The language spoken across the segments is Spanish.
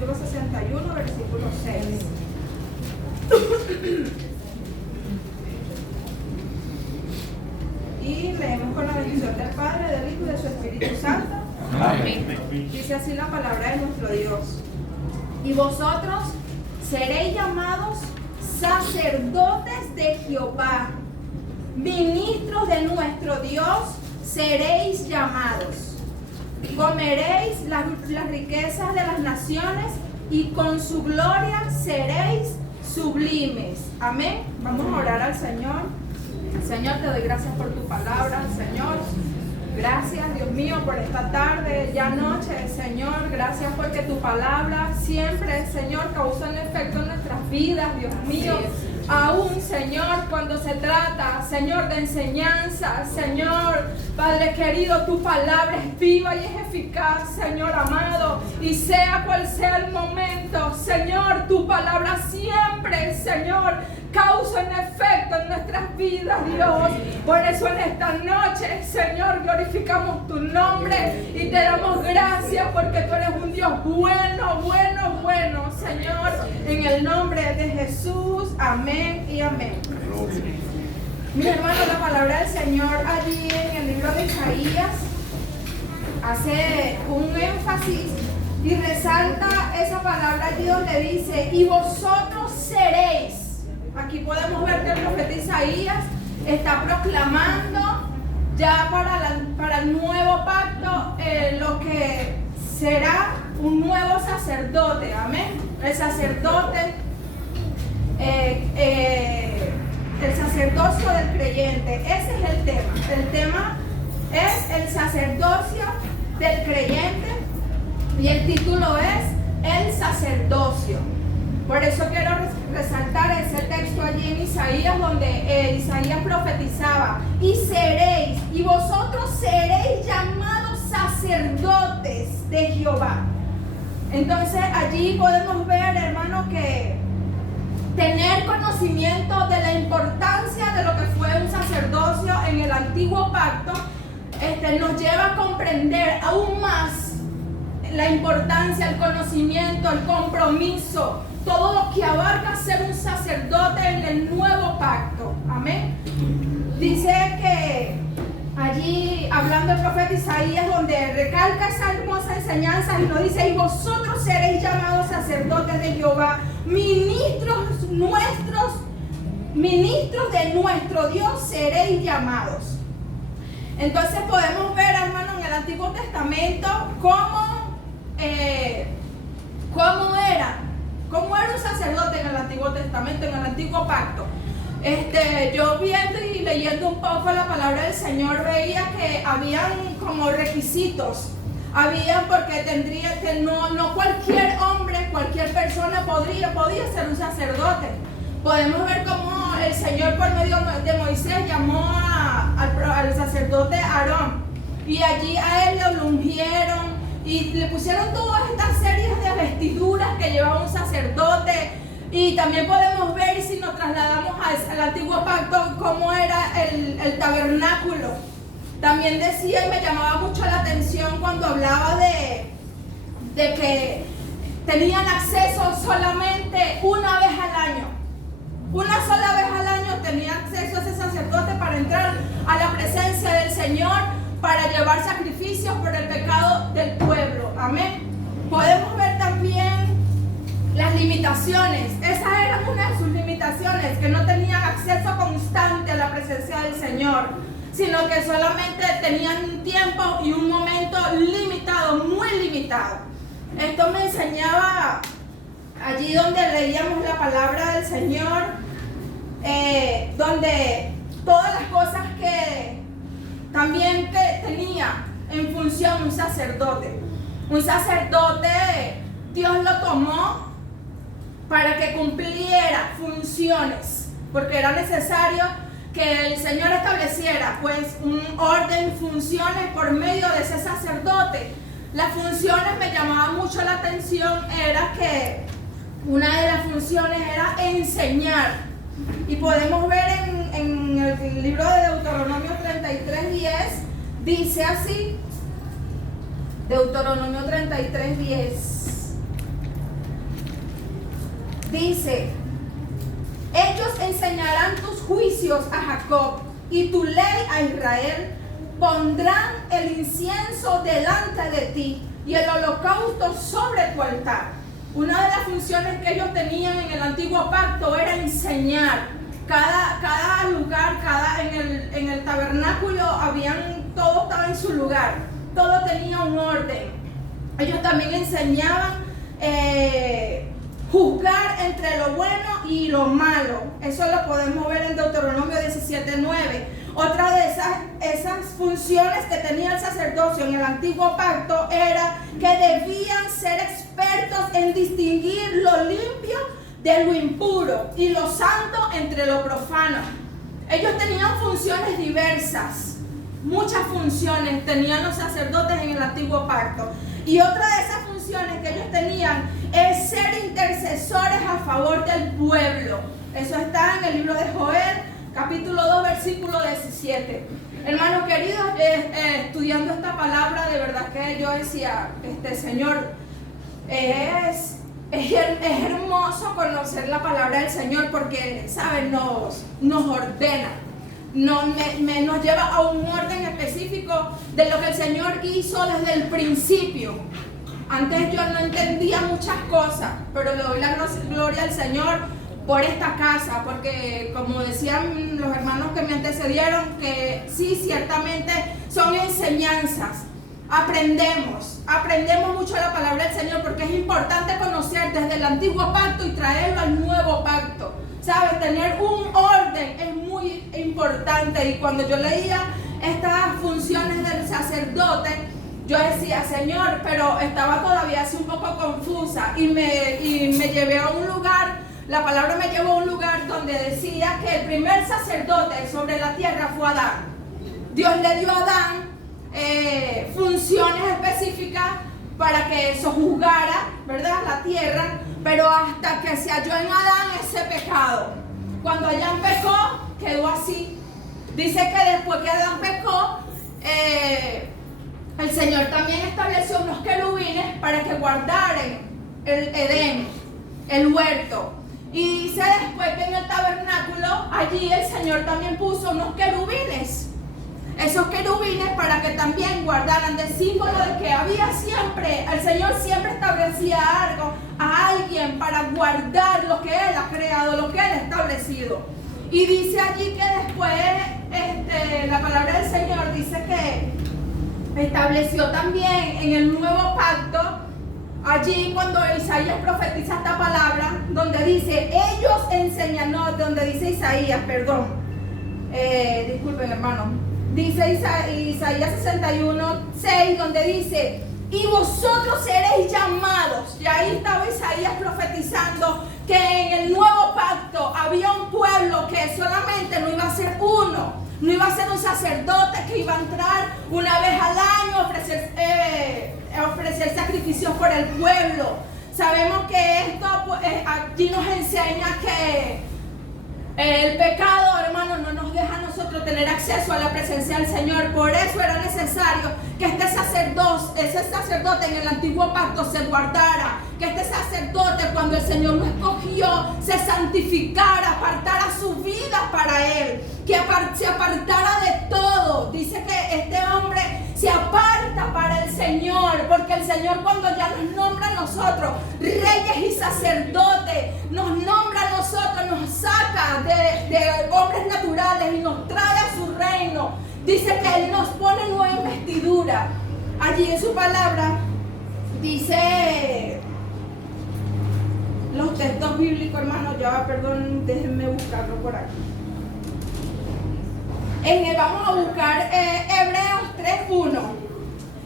capítulo 61, versículo 6. Y leemos con la bendición del Padre, del Hijo y de su Espíritu Santo. Amén. Dice así la palabra de nuestro Dios. Y vosotros seréis llamados sacerdotes de Jehová, ministros de nuestro Dios seréis llamados. Comeréis las riquezas de las naciones y con su gloria seréis sublimes. Amén. Vamos a orar al Señor. Señor, te doy gracias por tu palabra, Señor. Gracias, Dios mío, por esta tarde, ya noche, Señor. Gracias porque tu palabra siempre, Señor, causa un efecto en nuestras vidas, Dios mío. Aún, Señor, cuando se trata, Señor, de enseñanza, Señor, Padre querido, tu palabra es viva y es eficaz, Señor amado. Y sea cual sea el momento, Señor, tu palabra siempre, Señor, causa un efecto en nuestras vidas, Dios. Por eso en esta noche, Señor, glorificamos tu nombre y te damos gracias porque tú eres un Dios bueno, bueno, bueno, Señor. En el nombre de Jesús, amén y amén. Mi hermano, la palabra del Señor allí en el libro de Isaías hace un énfasis y resalta esa palabra allí donde dice, y vosotros seréis. Aquí podemos ver que el profeta Isaías está proclamando ya para el nuevo pacto lo que será un nuevo sacerdote, amén. El sacerdote, el sacerdocio del creyente, ese es el tema. El tema es el sacerdocio del creyente y el título es el sacerdocio. Por eso quiero resaltar ese texto allí en Isaías donde Isaías profetizaba y vosotros seréis llamados sacerdotes de Jehová. Entonces allí podemos ver, hermano, que tener conocimiento de la importancia de lo que fue un sacerdocio en el antiguo pacto nos lleva a comprender aún más la importancia, el conocimiento, el compromiso, todo lo que abarca ser un sacerdote en el nuevo pacto. Amén. Dice que allí, hablando el profeta Isaías, donde recalca esa hermosa enseñanza y nos dice, y vosotros seréis llamados sacerdotes de Jehová, ministros de nuestro Dios seréis llamados. Entonces podemos ver, hermano, en el Antiguo Testamento cómo era un sacerdote en el Antiguo Testamento, en el Antiguo Pacto. Yo viendo y leyendo un poco la palabra del Señor veía que habían como requisitos. Había porque tendría que no cualquier hombre, cualquier persona podía ser un sacerdote. Podemos ver cómo el Señor por medio de Moisés llamó al sacerdote Aarón y allí a él lo ungieron y le pusieron todas estas series de vestiduras que llevaba un sacerdote. Y también podemos ver, y si nos trasladamos al antiguo pacto, cómo era el tabernáculo. También decía, y me llamaba mucho la atención cuando hablaba de que tenían acceso solamente una vez al año. Una sola vez al año tenía acceso ese sacerdote para entrar a la presencia del Señor, para llevar sacrificios por el pecado del pueblo. Amén. Podemos ver también las limitaciones. Esas eran una de sus limitaciones, que no tenían acceso constante a la presencia del Señor, sino que solamente tenían un tiempo y un momento limitado, muy limitado. Esto me enseñaba allí donde leíamos la palabra del Señor, donde todas las cosas que también que tenía en función un sacerdote. Un sacerdote, Dios lo tomó para que cumpliera funciones, porque era necesario que el Señor estableciera pues un orden, funciones por medio de ese sacerdote. Las funciones me llamaban mucho la atención, era que una de las funciones era enseñar. Y podemos ver en el libro de Deuteronomio 33:10, dice así, Deuteronomio 33:10. Dice, ellos enseñarán tus juicios a Jacob y tu ley a Israel. Pondrán el incienso delante de ti y el holocausto sobre tu altar. Una de las funciones que ellos tenían en el antiguo pacto era enseñar. Cada lugar, en el tabernáculo todo estaba en su lugar. Todo tenía un orden. Ellos también enseñaban juzgar entre lo bueno y lo malo. Eso lo podemos ver en Deuteronomio 17:9. Otra de esas funciones que tenía el sacerdocio en el antiguo pacto era que debían ser expertos en distinguir lo limpio de lo impuro y lo santo entre lo profano. Ellos tenían funciones diversas, muchas funciones tenían los sacerdotes en el antiguo pacto. Y otra de esas funciones que ellos tenían es ser intercesores a favor del pueblo. Eso está en el libro de Joel, capítulo 2, versículo 17. Hermanos queridos, estudiando esta palabra, de verdad que yo decía, Señor, es hermoso conocer la palabra del Señor porque, ¿saben? Nos ordena, nos lleva a un orden específico de lo que el Señor hizo desde el principio. Antes yo no entendía muchas cosas, pero le doy la gloria al Señor por esta casa, porque como decían los hermanos que me antecedieron, que sí, ciertamente son enseñanzas. Aprendemos mucho la palabra del Señor, porque es importante conocer desde el antiguo pacto y traerlo al nuevo pacto. ¿Sabes? Tener un orden es muy importante. Y cuando yo leía estas funciones del sacerdote, yo decía, Señor, pero estaba todavía así un poco confusa. Y me llevé a un lugar, la palabra me llevó a un lugar donde decía que el primer sacerdote sobre la tierra fue Adán. Dios le dio a Adán funciones específicas para que sojuzgara, ¿verdad?, la tierra, pero hasta que se halló en Adán ese pecado. Cuando Adán pecó, quedó así. Dice que después que Adán pecó, el Señor también estableció unos querubines para que guardaran el Edén, el huerto. Y dice después que en el tabernáculo, allí el Señor también puso unos querubines. Esos querubines para que también guardaran, de símbolo de que había siempre, el Señor siempre establecía algo, a alguien para guardar lo que Él ha creado, lo que Él ha establecido. Y dice allí que después, la palabra del Señor dice que estableció también en el nuevo pacto, allí cuando Isaías profetiza esta palabra, donde dice, ellos enseñan, no, donde dice Isaías, perdón, disculpen hermano. Dice Isaías 61:6, donde dice, y vosotros seréis llamados. Y ahí estaba Isaías profetizando que en el nuevo pacto había un pueblo que solamente no iba a ser uno, no iba a ser un sacerdote que iba a entrar una vez al año a ofrecer sacrificios por el pueblo. Sabemos que esto aquí nos enseña que el pecado, hermano, no nos deja a nosotros tener acceso a la presencia del Señor. Por eso era necesario que ese sacerdote en el antiguo pacto se guardara. Que este sacerdote, cuando el Señor lo escogió, se santificara, apartara su vida para Él. Que se apartara de todo. Dice que este hombre se aparta para el Señor. Porque el Señor, cuando ya nos nombra a nosotros reyes y sacerdotes, nos nombra a nosotros, nos saca de hombres naturales y nos trae a su reino. Dice que Él nos pone nueva vestidura. Allí en su palabra dice los textos bíblicos, hermano, perdón, déjenme buscarlo por aquí. Vamos a buscar Hebreos 3:1.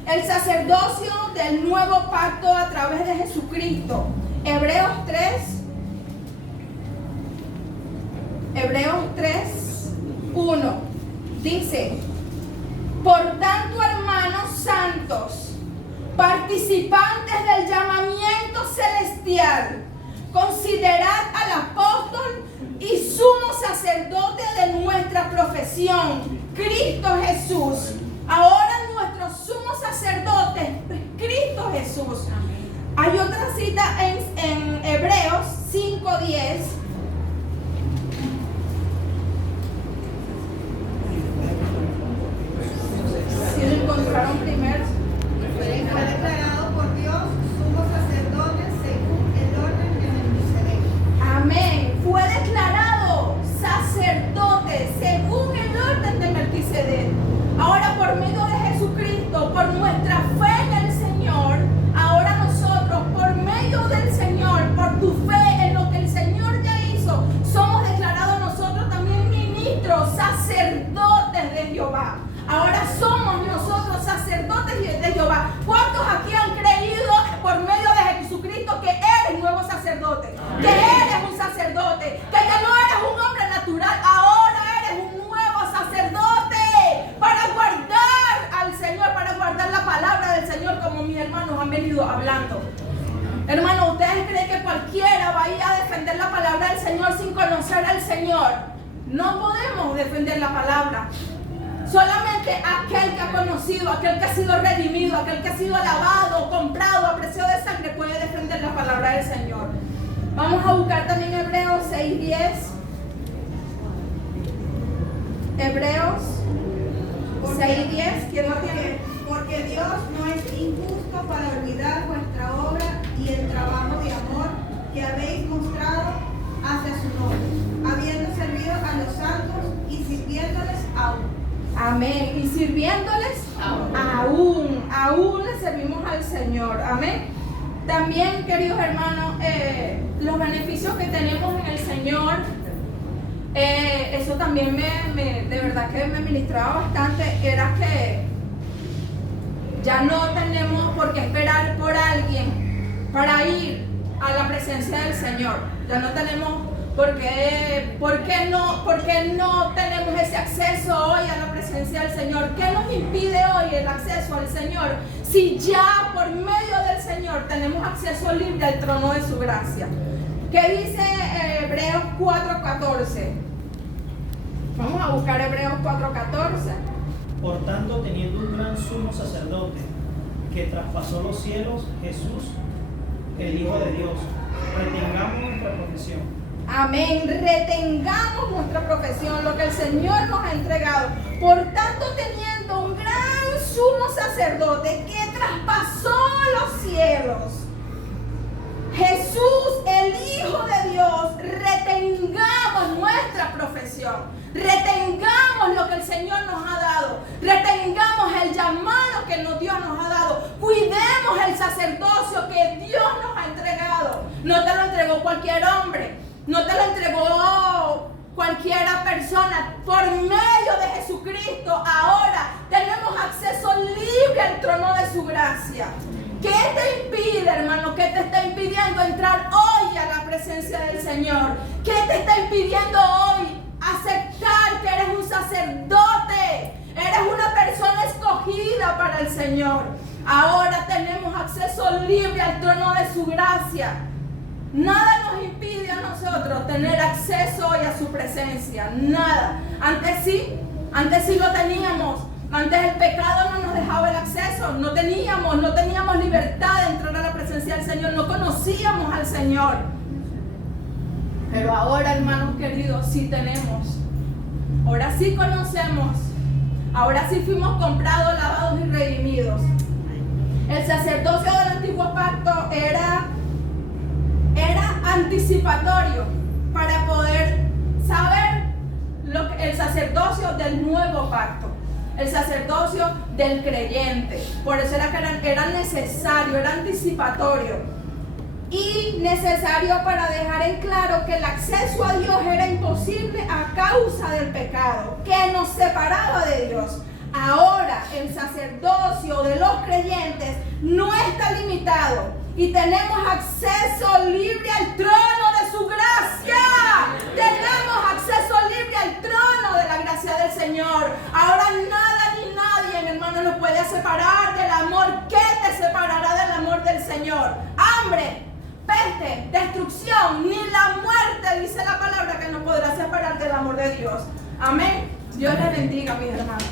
El sacerdocio del nuevo pacto a través de Jesucristo. Hebreos 3:1 dice, por tanto, hermanos santos, participantes del llamamiento celestial, considerad al apóstol y sumo sacerdote de nuestra profesión, Cristo Jesús. Ahora nuestro sumo sacerdote es Cristo Jesús. Hay otra cita en Hebreos 5:17. sin conocer al Señor, no podemos defender la palabra. Solamente aquel que ha conocido, aquel que ha sido redimido, aquel que ha sido lavado, comprado a precio de sangre puede defender la palabra del Señor. Vamos a buscar también Hebreos 6:10. Hebreos 6:10. ¿Quién lo tiene? Porque Dios no es injusto para olvidar vuestra obra y el trabajo de amor que habéis mostrado hacia su nombre, habiendo servido a los santos y sirviéndoles aún. Amén. Y sirviéndoles aún le servimos al Señor. Amén. También, queridos hermanos, los beneficios que tenemos en el Señor, eso también de verdad que me ministraba bastante, era que ya no tenemos por qué esperar por alguien para ir a la presencia del Señor. Ya no tenemos por qué no tenemos ese acceso hoy a la presencia del Señor. ¿Qué nos impide hoy el acceso al Señor? Si ya por medio del Señor tenemos acceso libre al trono de su gracia. ¿Qué dice Hebreos 4:14? Vamos a buscar Hebreos 4:14. Por tanto, teniendo un gran sumo sacerdote que traspasó los cielos, Jesús, el Hijo de Dios, retengamos nuestra profesión. Amén. Retengamos nuestra profesión, lo que el Señor nos ha entregado. Por tanto, teniendo un gran sumo sacerdote que traspasó los cielos, Jesús, el Hijo de Dios, retengamos nuestra profesión. Retengamos lo que el Señor nos ha dado. Retengamos el llamado que Dios nos ha dado. Cuidemos el sacerdocio que Dios nos ha entregado. No te lo entregó cualquier hombre. No te lo entregó cualquiera persona. Por medio de Jesucristo ahora tenemos acceso libre al trono de su gracia. ¿Qué te impide, hermano? ¿Qué te está impidiendo entrar hoy a la presencia del Señor? ¿Qué te está impidiendo hoy aceptar que eres un sacerdote? Eres una persona escogida para el Señor. Ahora tenemos acceso libre al trono de su gracia. Nada nos impide a nosotros tener acceso hoy a su presencia. Nada. Antes sí lo teníamos. Antes el pecado no nos dejaba el acceso. No teníamos libertad de entrar a la presencia del Señor. No conocíamos al Señor. Pero ahora, hermanos queridos, sí tenemos. Ahora sí conocemos. Ahora sí fuimos comprados, lavados y redimidos. El sacerdocio del antiguo pacto era anticipatorio para poder saber el sacerdocio del nuevo pacto, el sacerdocio del creyente. Por eso era necesario, era anticipatorio y necesario para dejar en claro que el acceso a Dios era imposible a causa del pecado que nos separaba de Dios. Ahora el sacerdocio de los creyentes no está limitado y tenemos acceso libre al trono de su gracia. Tenemos acceso libre al trono de la gracia del Señor. Ahora nada ni nadie, hermano, nos puede separar del amor. ¿Qué te separará del amor del Señor? Hambre, peste, destrucción, ni la muerte, dice la palabra, que nos podrá separar del amor de Dios. Amén. Dios les bendiga, mis hermanos.